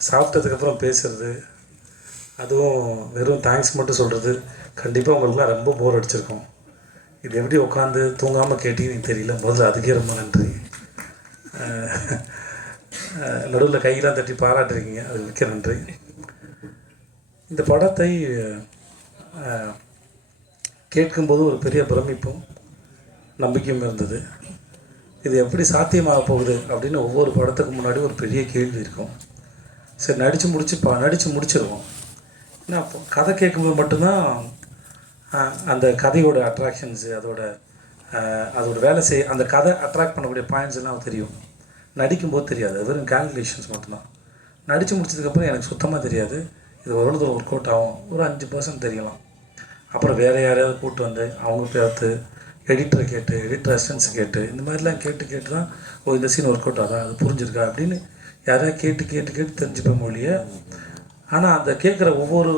சாப்பிட்டதுக்கப்புறம் பேசுகிறது, அதுவும் வெறும் தேங்க்ஸ் மட்டும் சொல்கிறது கண்டிப்பாக உங்களுக்குலாம் ரொம்ப போர் அடிச்சிருக்கும். இது எப்படி உட்காந்து தூங்காமல் கேட்டீங்கன்னு தெரியல. முதல்ல அதுக்கே ரொம்ப நன்றி. நடுவில் கையெல்லாம் தட்டி பாராட்டுறீங்க, அது மிக்க நன்றி. இந்த படத்தை கேட்கும்போது ஒரு பெரிய பிரமிப்பும் நம்பிக்கையும் இருந்தது. இது எப்படி சாத்தியமாக போகுது அப்படின்னு ஒவ்வொரு படத்துக்கு முன்னாடி ஒரு பெரிய கேள்வி இருக்கும். சரி, நடித்து முடிச்சிருவோம். ஏன்னா அப்போ கதை கேட்கும்போது மட்டும்தான் அந்த கதையோட அட்ராக்ஷன்ஸு, அதோட வேலை அந்த கதை அட்ராக்ட் பண்ணக்கூடிய பாயிண்ட்ஸ் எல்லாம் தெரியும். நடிக்கும்போது தெரியாது, அது வெறும் கால்குலேஷன்ஸ் மட்டும்தான். நடித்து முடிச்சதுக்கப்புறம் எனக்கு சுத்தமாக தெரியாது. இது ஒரு ஒர்க் அவுட் ஆகும், ஒரு 5% தெரியலாம். அப்புறம் வேறு யாரையாவது கூப்பிட்டு வந்து அவங்க பார்த்து எடிட்டரை கேட்டு, எடிட்டர் அசிஸ்டன்ஸ் கேட்டு, இந்த மாதிரிலாம் கேட்டு தான் இந்த சீன் ஒர்க் அவுட் ஆகுதா, அது புரிஞ்சிருக்கா அப்படின்னு யாரையா கேட்டு தெரிஞ்சுப்பேன் மொழியை. ஆனால் அந்த கேட்குற ஒவ்வொரு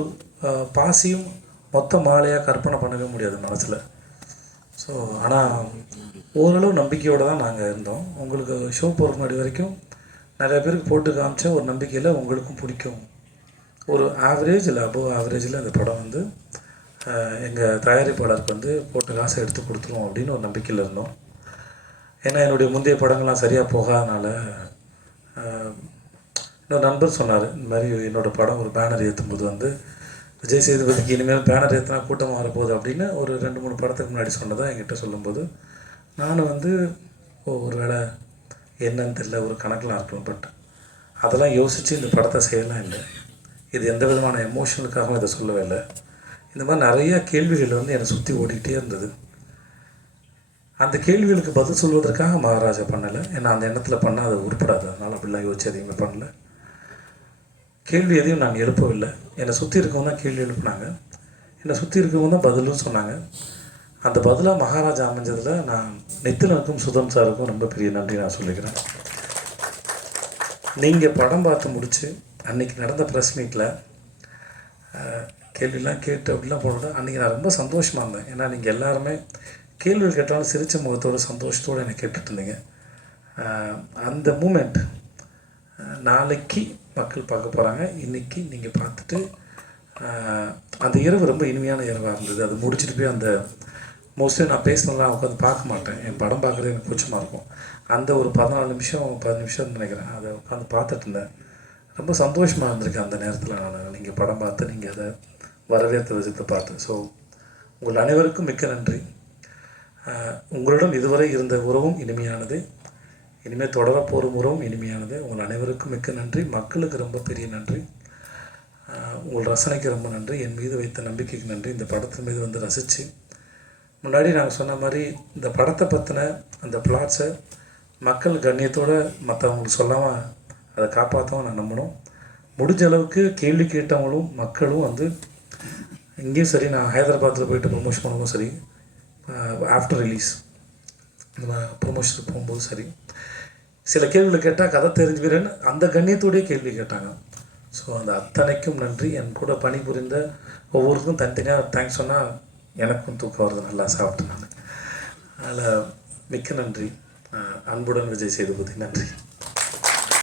பாசியும் மொத்த மாலையாக கற்பனை பண்ணவே முடியாது மனசில். ஸோ ஆனால் ஓரளவு நம்பிக்கையோடு தான் நாங்கள் இருந்தோம். உங்களுக்கு ஷோ போகிற முன்னாடி வரைக்கும் நிறையா பேருக்கு போட்டு காமிச்ச ஒரு நம்பிக்கையில் உங்களுக்கும் பிடிக்கும், ஒரு ஆவரேஜ் இல்லை அபோவ் ஆவரேஜில் அந்த படம் வந்து எங்கள் தயாரிப்பாளருக்கு வந்து போட்ட காசை எடுத்து கொடுத்துருவோம் அப்படின்னு ஒரு நம்பிக்கையில் இருந்தோம். ஏன்னா என்னுடைய முந்தைய படங்கள்லாம் சரியாக போகாதனால இன்னொரு நண்பர் சொன்னார், இந்த மாதிரி என்னோடய படம் ஒரு பேனர் ஏற்றும்போது வந்து விஜய் சேதுபதிக்கு இனிமேல் பேனர் ஏற்றினா கூட்டமாக வரப்போகுது அப்படின்னு ஒரு 2-3 படத்துக்கு முன்னாடி சொன்னதாக என்கிட்ட சொல்லும்போது நான் வந்து ஒரு வேளை என்னன்னு தெரியல, ஒரு கணக்கெலாம் இருக்கும். பட் அதெல்லாம் யோசித்து இந்த படத்தை செய்யலாம் இல்லை. இது எந்த விதமான எமோஷனுக்காகவும் இதை சொல்லவே இல்லை. இந்த மாதிரி நிறையா கேள்விகள் வந்து என்னை சுற்றி ஓடிக்கிட்டே இருந்தது. அந்த கேள்விகளுக்கு பதில் சொல்வதற்காக மகாராஜா பண்ணலை. ஏன்னா அந்த எண்ணத்தில் பண்ணால் அது உருப்படாது, அதனால் அப்படிலாம் யோசிச்சு எதையுமே பண்ணலை. கேள்வி எதையும் நான் எழுப்பவில்லை. என்னை சுற்றி இருக்கவங்க தான் கேள்வி எழுப்புனாங்க, என்னை சுற்றி இருக்கவங்க தான் பதிலும் சொன்னாங்க. அந்த பதிலாக மகாராஜா அமைஞ்சதில் நான் நித்திலனுக்கும் சுதன் சாருக்கும் ரொம்ப பெரிய நன்றி நான் சொல்லிக்கிறேன். நீங்கள் படம் பார்த்து முடித்து அன்றைக்கி நடந்த ப்ரெஸ் மீட்டில் கேள்வியெலாம் கேட்டு அப்படிலாம் போனோட அன்றைக்கி நான் ரொம்ப சந்தோஷமாக இருந்தேன். ஏன்னா நீங்கள் எல்லாருமே கேள்விகள் கேட்டாலும் சிரித்த முகத்தோடு சந்தோஷத்தோடு என்னை கேட்டுட்டு இருந்தீங்க. அந்த மூமெண்ட் நாளைக்கு மக்கள் பார்க்க போகிறாங்க, இன்றைக்கி நீங்கள் பார்த்துட்டு அந்த இரவு ரொம்ப இனிமையான இரவாக இருந்தது. அது முடிச்சுட்டு போய் அந்த மோஸ்ட்லி நான் பேசினலாம் உட்காந்து பார்க்க மாட்டேன், என் படம் பார்க்குறது எனக்கு பிடிச்சமாக இருக்கும். அந்த ஒரு 14 நிமிஷம் 10 நிமிஷம் நினைக்கிறேன், அதை உட்காந்து பார்த்துட்டு இருந்தேன். ரொம்ப சந்தோஷமாக இருந்திருக்கு அந்த நேரத்தில். நான் நீங்கள் படம் பார்த்து நீங்கள் அதை வரவேற்ற விதத்தை பார்த்து. ஸோ உங்கள் அனைவருக்கும் மிக்க நன்றி. உங்களிடம் இதுவரை இருந்த உறவும் இனிமையானது, இனிமேல் தொடர போகிற உறவும் இனிமையானது. உங்கள் அனைவருக்கும் மிக்க நன்றி. மக்களுக்கு ரொம்ப பெரிய நன்றி. உங்கள் ரசனைக்கு ரொம்ப நன்றி. என் மீது வைத்த நம்பிக்கைக்கு நன்றி. இந்த படத்தின் மீது வந்து ரசித்து, முன்னாடி நாங்கள் சொன்ன மாதிரி இந்த படத்தை பற்றின அந்த பிளாட்ஸை மக்கள் கண்ணியத்தோடு மற்றவங்களுக்கு சொல்லாமல் அதை காப்பாற்றவும் நான் நம்பணும். முடிஞ்ச அளவுக்கு கேள்வி கேட்டவங்களும் மக்களும் வந்து இங்கேயும் சரி, நான் ஹைதராபாத்தில் போயிட்டு ப்ரொமோஷன் பண்ணும்போது சரி, ஆஃப்டர் ரிலீஸ் இந்த ப்ரொமோஷனுக்கு போகும்போது சரி, சில கேள்விகளை கேட்டால் கதை தெரிஞ்சுக்கிறேன்னு அந்த கண்ணியத்தோடையே கேள்வி கேட்டாங்க. ஸோ அந்த அத்தனைக்கும் நன்றி. என் கூட பணிபுரிந்த ஒவ்வொருக்கும் தனித்தனியாக தேங்க்ஸ் சொன்னால் எனக்கும் தூக்கம் வருது, நல்லா சாப்பிட்டேன் நான். அதில் மிக்க நன்றி. அன்புடன் விஜய் சேதுபதி. நன்றி.